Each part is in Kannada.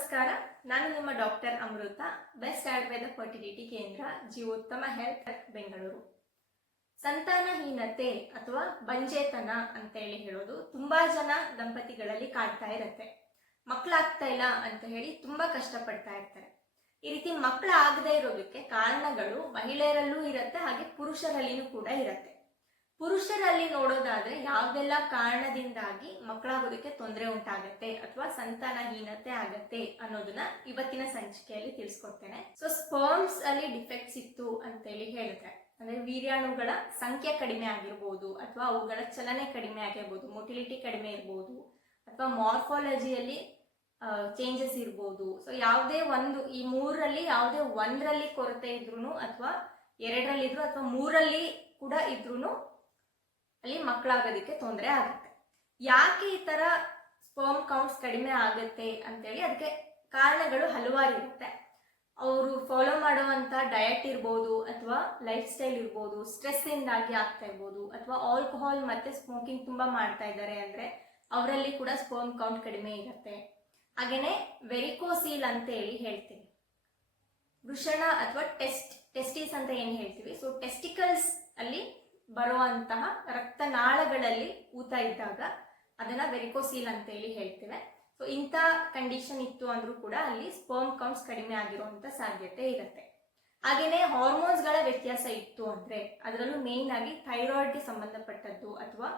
ನಮಸ್ಕಾರ. ನಾನು ನಿಮ್ಮ ಡಾಕ್ಟರ್ ಅಮೃತ, ಬೆಸ್ಟ್ ಆಯುರ್ವೇದ ಫರ್ಟಿಲಿಟಿ ಕೇಂದ್ರ, ಜೀವೋತ್ತಮ ಹೆಲ್ತ್ ಬೆಂಗಳೂರು. ಸಂತಾನಹೀನತೆ ಅಥವಾ ಬಂಜೇತನ ಅಂತೇಳಿ ಹೇಳೋದು ತುಂಬಾ ಜನ ದಂಪತಿಗಳಲ್ಲಿ ಕಾಡ್ತಾ ಇರತ್ತೆ. ಮಕ್ಕಳಾಗ್ತಾ ಇಲ್ಲ ಅಂತ ಹೇಳಿ ತುಂಬಾ ಕಷ್ಟಪಡ್ತಾ ಇರ್ತಾರೆ. ಈ ರೀತಿ ಮಕ್ಕಳಾಗದೇ ಇರೋದಕ್ಕೆ ಕಾರಣಗಳು ಮಹಿಳೆಯರಲ್ಲೂ ಇರತ್ತೆ, ಹಾಗೆ ಪುರುಷರಲ್ಲಿನೂ ಕೂಡ ಇರತ್ತೆ. ಪುರುಷರಲ್ಲಿ ನೋಡೋದಾದ್ರೆ ಯಾವ್ದೆಲ್ಲ ಕಾರಣದಿಂದಾಗಿ ಮಕ್ಕಳಾಗೋದಕ್ಕೆ ತೊಂದರೆ ಉಂಟಾಗತ್ತೆ ಅಥವಾ ಸಂತಾನಹೀನತೆ ಆಗತ್ತೆ ಅನ್ನೋದನ್ನ ಇವತ್ತಿನ ಸಂಚಿಕೆಯಲ್ಲಿ ತಿಳಿಸ್ಕೊಡ್ತೇನೆ. ಸೊ ಸ್ಪರ್ಮ್ಸ್ ಅಲ್ಲಿ ಡಿಫೆಕ್ಟ್ಸ್ ಇತ್ತು ಅಂತೇಳಿ ಹೇಳಿದ್ರೆ, ಅಂದ್ರೆ ವೀರ್ಯಾಣುಗಳ ಸಂಖ್ಯೆ ಕಡಿಮೆ ಆಗಿರ್ಬೋದು, ಅಥವಾ ಅವುಗಳ ಚಲನೆ ಕಡಿಮೆ ಆಗಿರ್ಬೋದು, ಮೊಟಿಲಿಟಿ ಕಡಿಮೆ ಇರ್ಬೋದು, ಅಥವಾ ಮಾರ್ಫಾಲಜಿಯಲ್ಲಿ ಚೇಂಜಸ್ ಇರ್ಬೋದು. ಸೊ ಯಾವುದೇ ಒಂದು ಈ ಮೂರರಲ್ಲಿ ಯಾವುದೇ ಒಂದರಲ್ಲಿ ಕೊರತೆ ಇದ್ರೂ, ಅಥವಾ ಎರಡರಲ್ಲಿ ಇದ್ರು, ಅಥವಾ ಮೂರಲ್ಲಿ ಕೂಡ ಇದ್ರೂ ಅಲ್ಲಿ ಮಕ್ಕಳಾಗೋದಕ್ಕೆ ತೊಂದರೆ ಆಗುತ್ತೆ. ಯಾಕೆ ಈ ತರ ಸ್ಪರ್ಮ್ ಕೌಂಟ್ಸ್ ಕಡಿಮೆ ಆಗುತ್ತೆ ಅಂತೇಳಿ ಅದಕ್ಕೆ ಕಾರಣಗಳು ಹಲವಾರು ಇರುತ್ತೆ. ಅವರು ಫಾಲೋ ಮಾಡುವಂತ ಡಯಟ್ ಇರ್ಬೋದು, ಅಥವಾ ಲೈಫ್ ಸ್ಟೈಲ್ ಇರ್ಬೋದು, ಸ್ಟ್ರೆಸ್ ಇಂದಾಗಿ ಆಗ್ತಾ ಇರ್ಬೋದು, ಅಥವಾ ಆಲ್ಕೋಹಾಲ್ ಮತ್ತೆ ಸ್ಮೋಕಿಂಗ್ ತುಂಬಾ ಮಾಡ್ತಾ ಇದ್ದಾರೆ ಅಂದ್ರೆ ಅವರಲ್ಲಿ ಕೂಡ ಸ್ಪರ್ಮ್ ಕೌಂಟ್ ಕಡಿಮೆ ಇರುತ್ತೆ. ಹಾಗೇನೆ ವೆರಿಕೋಸೀಲ್ ಅಂತ ಹೇಳಿ ಹೇಳ್ತೀವಿ, ವೃಷಣ ಅಥವಾ ಟೆಸ್ಟಿಸ್ ಅಂತ ಏನ್ ಹೇಳ್ತೀವಿ. ಸೊ ಟೆಸ್ಟಿಕಲ್ಸ್ ಅಲ್ಲಿ ಬರುವಂತಹ ರಕ್ತನಾಳಗಳಲ್ಲಿ ಊತ ಇದ್ದಾಗ ಅದನ್ನ ವೆರಿಕೋಸೀಲ್ ಅಂತ ಹೇಳಿ ಹೇಳ್ತೇವೆ. ಸೊ ಇಂಥ ಕಂಡೀಷನ್ ಇತ್ತು ಅಂದ್ರೂ ಕೂಡ ಅಲ್ಲಿ ಸ್ಪರ್ಮ್ ಕೌಂಟ್ಸ್ ಕಡಿಮೆ ಆಗಿರುವಂತ ಸಾಧ್ಯತೆ ಇರುತ್ತೆ. ಹಾಗೇನೆ ಹಾರ್ಮೋನ್ಸ್ಗಳ ವ್ಯತ್ಯಾಸ ಇತ್ತು ಅಂದ್ರೆ, ಅದರಲ್ಲೂ ಮೇನ್ ಆಗಿ ಥೈರಾಯ್ಡ್ಗೆ ಸಂಬಂಧಪಟ್ಟದ್ದು ಅಥವಾ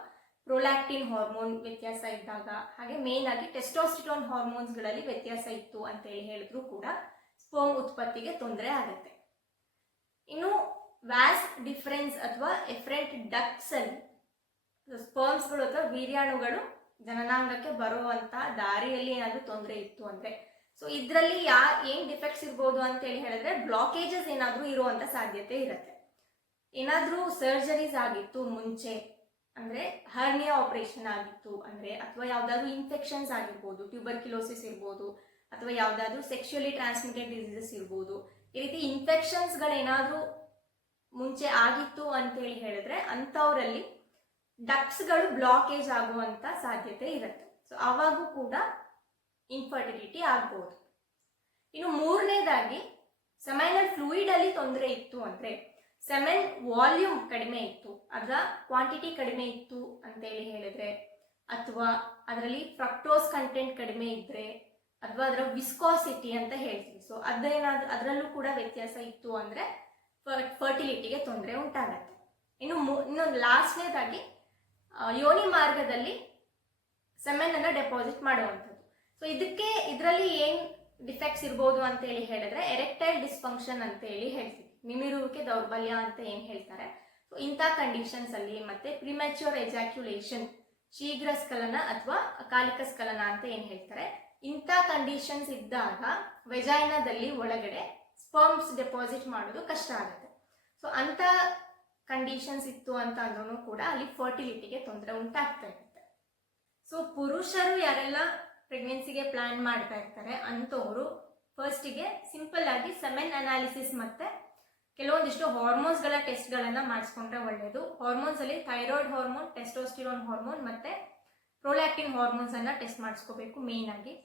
ಪ್ರೊಲ್ಯಾಕ್ಟಿನ್ ಹಾರ್ಮೋನ್ ವ್ಯತ್ಯಾಸ ಇದ್ದಾಗ, ಹಾಗೆ ಮೇನ್ ಆಗಿ ಟೆಸ್ಟೋಸ್ಟಿರೋನ್ ಹಾರ್ಮೋನ್ಸ್ಗಳಲ್ಲಿ ವ್ಯತ್ಯಾಸ ಇತ್ತು ಅಂತ ಹೇಳಿ ಹೇಳಿದ್ರು ಕೂಡ ಸ್ಪರ್ಮ್ ಉತ್ಪತ್ತಿಗೆ ತೊಂದರೆ ಆಗುತ್ತೆ. ಇನ್ನು ವ್ಯಾಸ್ ಡಿಫರೆನ್ಸ್ ಅಥವಾ ಎಫರೆಂಟ್ ಡಕ್ಟ್ಸ್ ಅಲ್ಲಿ ಸ್ಪರ್ಮ್ಸ್ಗಳು ಅಥವಾ ವೀರ್ಯಾಣುಗಳು ಜನನಾಂಗಕ್ಕೆ ಬರುವಂತ ದಾರಿಯಲ್ಲಿ ಏನಾದ್ರೂ ತೊಂದರೆ ಇತ್ತು ಅಂದ್ರೆ, ಸೊ ಇದ್ರಲ್ಲಿ ಏನ್ ಡಿಫೆಕ್ಟ್ಸ್ ಇರ್ಬೋದು ಅಂತ ಹೇಳಿ ಹೇಳಿದ್ರೆ ಬ್ಲಾಕೇಜಸ್ ಏನಾದ್ರೂ ಇರುವಂತ ಸಾಧ್ಯತೆ ಇರುತ್ತೆ. ಏನಾದ್ರೂ ಸರ್ಜರೀಸ್ ಆಗಿತ್ತು ಮುಂಚೆ ಅಂದ್ರೆ, ಹರ್ನಿಯಾ ಆಪರೇಷನ್ ಆಗಿತ್ತು ಅಂದ್ರೆ, ಅಥವಾ ಯಾವ್ದಾದ್ರು ಇನ್ಫೆಕ್ಷನ್ಸ್ ಆಗಿರ್ಬೋದು, ಟ್ಯೂಬರ್ಕ್ಯುಲೋಸಿಸ್ ಇರ್ಬೋದು, ಅಥವಾ ಯಾವ್ದಾದ್ರು ಸೆಕ್ಷುಯಲಿ ಟ್ರಾನ್ಸ್ಮಿಟೆಡ್ ಡಿಸೀಸಸ್ ಇರ್ಬೋದು. ಈ ರೀತಿ ಇನ್ಫೆಕ್ಷನ್ಸ್ ಗಳೇನಾದ್ರೂ ಮುಂಚೆ ಆಗಿತ್ತು ಅಂತ ಹೇಳಿ ಹೇಳಿದ್ರೆ ಅಂಥವರಲ್ಲಿ ಡಕ್ಟ್ಸ್ಗಳು ಬ್ಲಾಕೇಜ್ ಆಗುವಂತ ಸಾಧ್ಯತೆ ಇರುತ್ತೆ. ಸೊ ಅವಾಗೂ ಕೂಡ ಇನ್ಫರ್ಟಿಲಿಟಿ ಆಗ್ಬಹುದು. ಇನ್ನು ಮೂರನೇದಾಗಿ ಸೆಮೆನಲ್ ಫ್ಲೂಯಿಡ್ ಅಲ್ಲಿ ತೊಂದರೆ ಇತ್ತು ಅಂದ್ರೆ, ಸೆಮೆನ್ ವಾಲ್ಯೂಮ್ ಕಡಿಮೆ ಇತ್ತು, ಅದರ ಕ್ವಾಂಟಿಟಿ ಕಡಿಮೆ ಇತ್ತು ಅಂತೇಳಿ ಹೇಳಿದ್ರೆ, ಅಥವಾ ಅದರಲ್ಲಿ ಫ್ರಕ್ಟೋಸ್ ಕಂಟೆಂಟ್ ಕಡಿಮೆ ಇದ್ರೆ, ಅಥವಾ ಅದರ ವಿಸ್ಕಾಸಿಟಿ ಅಂತ ಹೇಳ್ತೀವಿ. ಸೊ ಅದೇನಾದ್ರೂ ಅದರಲ್ಲೂ ಕೂಡ ವ್ಯತ್ಯಾಸ ಇತ್ತು ಅಂದ್ರೆ ಫರ್ಟಿಲಿಟಿಗೆ ತೊಂದರೆ ಉಂಟಾಗತ್ತೆ. ಇನ್ನು ಲಾಸ್ಟ್ನೇದಾಗಿ ಯೋನಿ ಮಾರ್ಗದಲ್ಲಿ ಸೆಮೆನ್ ಅನ್ನ ಡೆಪಾಸಿಟ್ ಮಾಡುವಂಥದ್ದು. ಸೊ ಇದರಲ್ಲಿ ಏನ್ ಡಿಫೆಕ್ಟ್ಸ್ ಇರ್ಬೋದು ಅಂತ ಹೇಳಿ ಹೇಳಿದ್ರೆ, ಎರೆಕ್ಟೈಲ್ ಡಿಸ್ಫಂಕ್ಷನ್ ಅಂತ ಹೇಳಿ ಹೇಳ್ತೀವಿ, ನಿಮಿರುವಿಕೆ ದೌರ್ಬಲ್ಯ ಅಂತ ಏನ್ ಹೇಳ್ತಾರೆ. ಸೊ ಇಂಥ ಕಂಡೀಷನ್ಸ್ ಅಲ್ಲಿ, ಮತ್ತೆ ಪ್ರಿಮ್ಯಾಚ್ಯೂರ್ ಎಜಾಕ್ಯುಲೇಷನ್, ಶೀಘ್ರ ಸ್ಖಲನ ಅಥವಾ ಅಕಾಲಿಕ ಸ್ಖಲನ ಅಂತ ಏನ್ ಹೇಳ್ತಾರೆ, ಇಂಥ ಕಂಡೀಷನ್ಸ್ ಇದ್ದಾಗ ವೆಜೈನಾದಲ್ಲಿ ಒಳಗಡೆ ಸ್ಪರ್ಮ್ಸ್ ಡೆಪಾಸಿಟ್ ಮಾಡೋದು ಕಷ್ಟ ಆಗುತ್ತೆ. ಸೊ ಅಂತ ಕಂಡೀಷನ್ಸ್ ಇತ್ತು ಅಂತ ಅಂದ್ರೂ ಕೂಡ ಅಲ್ಲಿ ಫರ್ಟಿಲಿಟಿಗೆ ತೊಂದರೆ ಉಂಟಾಗ್ತಾ ಇರುತ್ತೆ. ಸೊ ಪುರುಷರು ಯಾರೆಲ್ಲ ಪ್ರೆಗ್ನೆನ್ಸಿಗೆ ಪ್ಲಾನ್ ಮಾಡ್ತಾ ಇರ್ತಾರೆ ಅಂಥವ್ರು ಫಸ್ಟಿಗೆ ಸಿಂಪಲ್ ಆಗಿ ಸೆಮೆನ್ ಅನಾಲಿಸಿಸ್ ಮತ್ತೆ ಕೆಲವೊಂದಿಷ್ಟು ಹಾರ್ಮೋನ್ಸ್ಗಳ ಟೆಸ್ಟ್ಗಳನ್ನ ಮಾಡಿಸ್ಕೊಂಡ್ರೆ ಒಳ್ಳೆಯದು. ಹಾರ್ಮೋನ್ಸ್ ಅಲ್ಲಿ ಥೈರಾಯ್ಡ್ ಹಾರ್ಮೋನ್, ಟೆಸ್ಟೋಸ್ಟಿರೋನ್ ಹಾರ್ಮೋನ್ ಮತ್ತೆ ಪ್ರೊಲ್ಯಾಕ್ಟಿನ್ ಹಾರ್ಮೋನ್ಸ್ ಅನ್ನ ಟೆಸ್ಟ್ ಮಾಡಿಸ್ಕೋಬೇಕು ಮೇನ್ ಆಗಿ.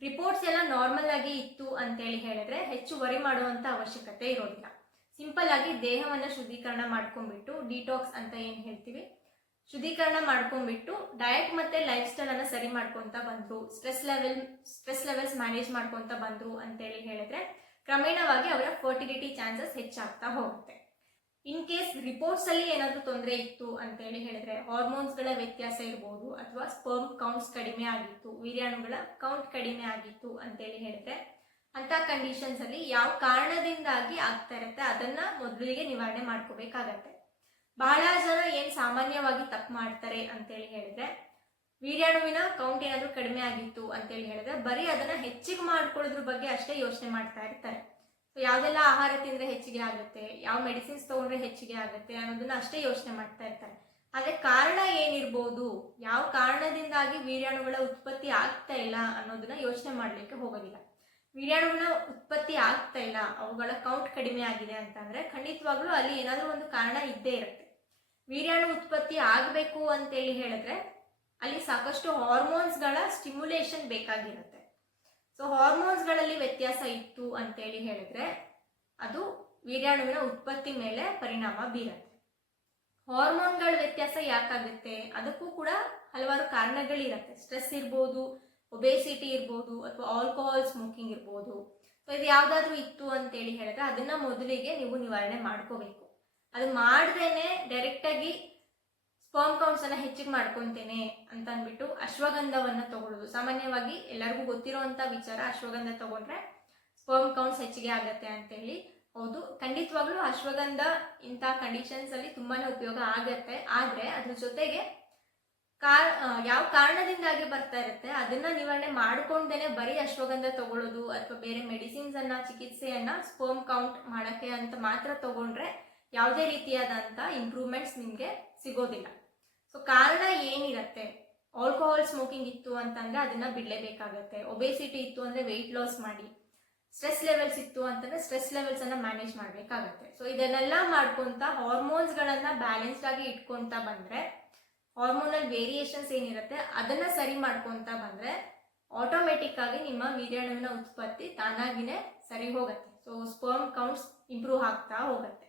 ರಿಪೋರ್ಟ್ಸ್ ಎಲ್ಲ ನಾರ್ಮಲ್ ಆಗಿ ಇತ್ತು ಅಂತೇಳಿ ಹೇಳಿದ್ರೆ ಹೆಚ್ಚು ವರಿ ಮಾಡುವಂತ ಅವಶ್ಯಕತೆ ಇರೋದಿಲ್ಲ. ಸಿಂಪಲ್ ಆಗಿ ದೇಹವನ್ನ ಶುದ್ಧೀಕರಣ ಮಾಡ್ಕೊಂಡ್ಬಿಟ್ಟು, ಡಿಟಾಕ್ಸ್ ಅಂತ ಏನ್ ಹೇಳ್ತೀವಿ, ಶುದ್ಧೀಕರಣ ಮಾಡ್ಕೊಂಡ್ಬಿಟ್ಟು ಡಯಟ್ ಮತ್ತೆ ಲೈಫ್ ಸ್ಟೈಲ್ ಅನ್ನ ಸರಿ ಮಾಡ್ಕೊಂತ ಬಂದ್ರು, ಸ್ಟ್ರೆಸ್ ಲೆವೆಲ್ಸ್ ಮ್ಯಾನೇಜ್ ಮಾಡ್ಕೊಂತ ಬಂದ್ರು ಅಂತೇಳಿ ಹೇಳಿದ್ರೆ ಕ್ರಮೇಣವಾಗಿ ಅವರ ಫರ್ಟಿಲಿಟಿ ಚಾನ್ಸಸ್ ಹೆಚ್ಚಾಗ್ತಾ ಹೋಗುತ್ತೆ. ಇನ್ ಕೇಸ್ ರಿಪೋರ್ಟ್ಸ್ ಅಲ್ಲಿ ಏನಾದ್ರೂ ತೊಂದರೆ ಇತ್ತು ಅಂತೇಳಿ ಹೇಳಿದ್ರೆ, ಹಾರ್ಮೋನ್ಸ್ಗಳ ವ್ಯತ್ಯಾಸ ಇರ್ಬೋದು, ಅಥವಾ ಸ್ಪರ್ಮ್ ಕೌಂಟ್ಸ್ ಕಡಿಮೆ ಆಗಿತ್ತು, ವೀರ್ಯಾಣುಗಳ ಕೌಂಟ್ ಕಡಿಮೆ ಆಗಿತ್ತು ಅಂತೇಳಿ ಹೇಳಿದ್ರೆ, ಅಂತ ಕಂಡೀಷನ್ಸ್ ಅಲ್ಲಿ ಯಾವ ಕಾರಣದಿಂದಾಗಿ ಆಗ್ತಾ ಇರುತ್ತೆ ಅದನ್ನ ಮೊದಲಿಗೆ ನಿವಾರಣೆ ಮಾಡ್ಕೋಬೇಕಾಗತ್ತೆ. ಬಹಳ ಜನ ಏನ್ ಸಾಮಾನ್ಯವಾಗಿ ತಪ್ಪು ಮಾಡ್ತಾರೆ ಅಂತೇಳಿ ಹೇಳಿದ್ರೆ, ವೀರ್ಯಾಣುವಿನ ಕೌಂಟ್ ಏನಾದ್ರೂ ಕಡಿಮೆ ಆಗಿತ್ತು ಅಂತೇಳಿ ಹೇಳಿದ್ರೆ ಬರೀ ಅದನ್ನ ಹೆಚ್ಚಿಗೆ ಮಾಡ್ಕೊಳ್ಳೋದ್ರ ಬಗ್ಗೆ ಅಷ್ಟೇ ಯೋಚನೆ ಮಾಡ್ತಾ ಇರ್ತಾರೆ. ಸೊ ಯಾವ್ದೆಲ್ಲ ಆಹಾರ ತಿಂದ್ರೆ ಹೆಚ್ಚಿಗೆ ಆಗುತ್ತೆ, ಯಾವ ಮೆಡಿಸಿನ್ಸ್ ತಗೊಂಡ್ರೆ ಹೆಚ್ಚಿಗೆ ಆಗುತ್ತೆ ಅನ್ನೋದನ್ನ ಅಷ್ಟೇ ಯೋಚನೆ ಮಾಡ್ತಾ ಇರ್ತಾರೆ. ಆದ್ರೆ ಕಾರಣ ಏನಿರ್ಬೋದು, ಯಾವ ಕಾರಣದಿಂದಾಗಿ ವೀರ್ಯಾಣುಗಳ ಉತ್ಪತ್ತಿ ಆಗ್ತಾ ಇಲ್ಲ ಅನ್ನೋದನ್ನ ಯೋಚನೆ ಮಾಡ್ಲಿಕ್ಕೆ ಹೋಗೋದಿಲ್ಲ. ವೀರ್ಯಾಣುಗಳ ಉತ್ಪತ್ತಿ ಆಗ್ತಾ ಇಲ್ಲ, ಅವುಗಳ ಕೌಂಟ್ ಕಡಿಮೆ ಆಗಿದೆ ಅಂತಂದ್ರೆ ಖಂಡಿತವಾಗ್ಲೂ ಅಲ್ಲಿ ಏನಾದ್ರೂ ಒಂದು ಕಾರಣ ಇದ್ದೇ ಇರುತ್ತೆ. ವೀರ್ಯಾಣು ಉತ್ಪತ್ತಿ ಆಗಬೇಕು ಅಂತೇಳಿ ಹೇಳಿದ್ರೆ ಅಲ್ಲಿ ಸಾಕಷ್ಟು ಹಾರ್ಮೋನ್ಸ್ಗಳ ಸ್ಟಿಮ್ಯುಲೇಷನ್ ಬೇಕಾಗಿರುತ್ತೆ. ಸೊ ಹಾರ್ಮೋನ್ಸ್ಗಳಲ್ಲಿ ವ್ಯತ್ಯಾಸ ಇತ್ತು ಅಂತೇಳಿ ಹೇಳಿದ್ರೆ ಅದು ವೀರ್ಯಾಣುವಿನ ಉತ್ಪತ್ತಿ ಮೇಲೆ ಪರಿಣಾಮ ಬೀರುತ್ತೆ. ಹಾರ್ಮೋನ್ಗಳ ವ್ಯತ್ಯಾಸ ಯಾಕಾಗುತ್ತೆ? ಅದಕ್ಕೂ ಕೂಡ ಹಲವಾರು ಕಾರಣಗಳಿರುತ್ತೆ. ಸ್ಟ್ರೆಸ್ ಇರ್ಬೋದು, ಒಬೇಸಿಟಿ ಇರ್ಬೋದು, ಅಥವಾ ಆಲ್ಕೋಹಾಲ್ ಸ್ಮೋಕಿಂಗ್ ಇರ್ಬೋದು. ಸೊ ಇದು ಯಾವ್ದಾದ್ರು ಇತ್ತು ಅಂತೇಳಿ ಹೇಳಿದ್ರೆ ಅದನ್ನ ಮೊದಲಿಗೆ ನೀವು ನಿವಾರಣೆ ಮಾಡ್ಕೋಬೇಕು. ಅದು ಮಾಡ್ದೇನೆ ಡೈರೆಕ್ಟ್ ಆಗಿ ಸ್ಪರ್ಮ್ ಕೌಂಟ್ಸ್ ಅನ್ನ ಹೆಚ್ಚಿಗೆ ಮಾಡ್ಕೊಂತೇನೆ ಅಂತ ಅಂದ್ಬಿಟ್ಟು ಅಶ್ವಗಂಧವನ್ನ ತಗೊಳ್ಳೋದು, ಸಾಮಾನ್ಯವಾಗಿ ಎಲ್ಲರಿಗೂ ಗೊತ್ತಿರುವಂತ ವಿಚಾರ, ಅಶ್ವಗಂಧ ತಗೊಂಡ್ರೆ ಸ್ಪರ್ಮ್ ಕೌಂಟ್ಸ್ ಹೆಚ್ಚಿಗೆ ಆಗತ್ತೆ ಅಂತೇಳಿ. ಹೌದು, ಖಂಡಿತವಾಗ್ಲೂ ಅಶ್ವಗಂಧ ಇಂಥ ಕಂಡೀಷನ್ಸ್ ಅಲ್ಲಿ ತುಂಬಾನೇ ಉಪಯೋಗ ಆಗತ್ತೆ. ಆದ್ರೆ ಅದ್ರ ಜೊತೆಗೆ ಯಾವ ಕಾರಣದಿಂದಾಗಿ ಬರ್ತಾ ಇರುತ್ತೆ ಅದನ್ನ ನಿವಾರಣೆ ಮಾಡ್ಕೊಂಡೇನೆ ಬರೀ ಅಶ್ವಗಂಧ ತಗೊಳ್ಳೋದು ಅಥವಾ ಬೇರೆ ಮೆಡಿಸಿನ್ಸ್ ಅನ್ನ, ಚಿಕಿತ್ಸೆಯನ್ನ ಸ್ಪರ್ಮ್ ಕೌಂಟ್ ಮಾಡಕ್ಕೆ ಅಂತ ಮಾತ್ರ ತಗೊಂಡ್ರೆ ಯಾವುದೇ ರೀತಿಯಾದಂತ ಇಂಪ್ರೂವ್ಮೆಂಟ್ಸ್ ನಿಮ್ಗೆ ಸಿಗೋದಿಲ್ಲ. ಸೊ ಕಾರಣ ಏನಿರತ್ತೆ? ಆಲ್ಕೋಹಾಲ್ ಸ್ಮೋಕಿಂಗ್ ಇತ್ತು ಅಂತಂದ್ರೆ ಅದನ್ನ ಬಿಡ್ಲೇಬೇಕಾಗತ್ತೆ. ಒಬೇಸಿಟಿ ಇತ್ತು ಅಂದ್ರೆ ವೆಯ್ಟ್ ಲಾಸ್ ಮಾಡಿ. ಸ್ಟ್ರೆಸ್ ಲೆವೆಲ್ಸ್ ಇತ್ತು ಅಂತಂದ್ರೆ ಸ್ಟ್ರೆಸ್ ಲೆವೆಲ್ಸ್ ಅನ್ನ ಮ್ಯಾನೇಜ್ ಮಾಡ್ಬೇಕಾಗತ್ತೆ. ಸೊ ಇದನ್ನೆಲ್ಲ ಮಾಡ್ಕೊಂತ ಹಾರ್ಮೋನ್ಸ್ ಗಳನ್ನ ಬ್ಯಾಲೆನ್ಸ್ಡ್ ಆಗಿ ಇಟ್ಕೊಂತ ಬಂದ್ರೆ, ಹಾರ್ಮೋನಲ್ ವೇರಿಯೇಷನ್ಸ್ ಏನಿರುತ್ತೆ ಅದನ್ನ ಸರಿ ಮಾಡ್ಕೊಂತ ಬಂದ್ರೆ ಆಟೋಮೆಟಿಕ್ ಆಗಿ ನಿಮ್ಮ ವೀರ್ಯಾಣುವಿನ ಉತ್ಪತ್ತಿ ತಾನಾಗಿನೇ ಸರಿ ಹೋಗುತ್ತೆ. ಸೊ ಸ್ಪರ್ಮ್ ಕೌಂಟ್ಸ್ ಇಂಪ್ರೂವ್ ಆಗ್ತಾ ಹೋಗುತ್ತೆ.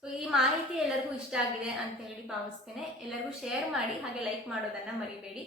ಸೊ ಈ ಮಾಹಿತಿ ಎಲ್ಲರಿಗೂ ಇಷ್ಟ ಆಗಿದೆ ಅಂತ ಹೇಳಿ ಭಾವಿಸ್ತೇನೆ. ಎಲ್ಲರಿಗೂ ಶೇರ್ ಮಾಡಿ, ಹಾಗೆ ಲೈಕ್ ಮಾಡೋದನ್ನ ಮರಿಬೇಡಿ.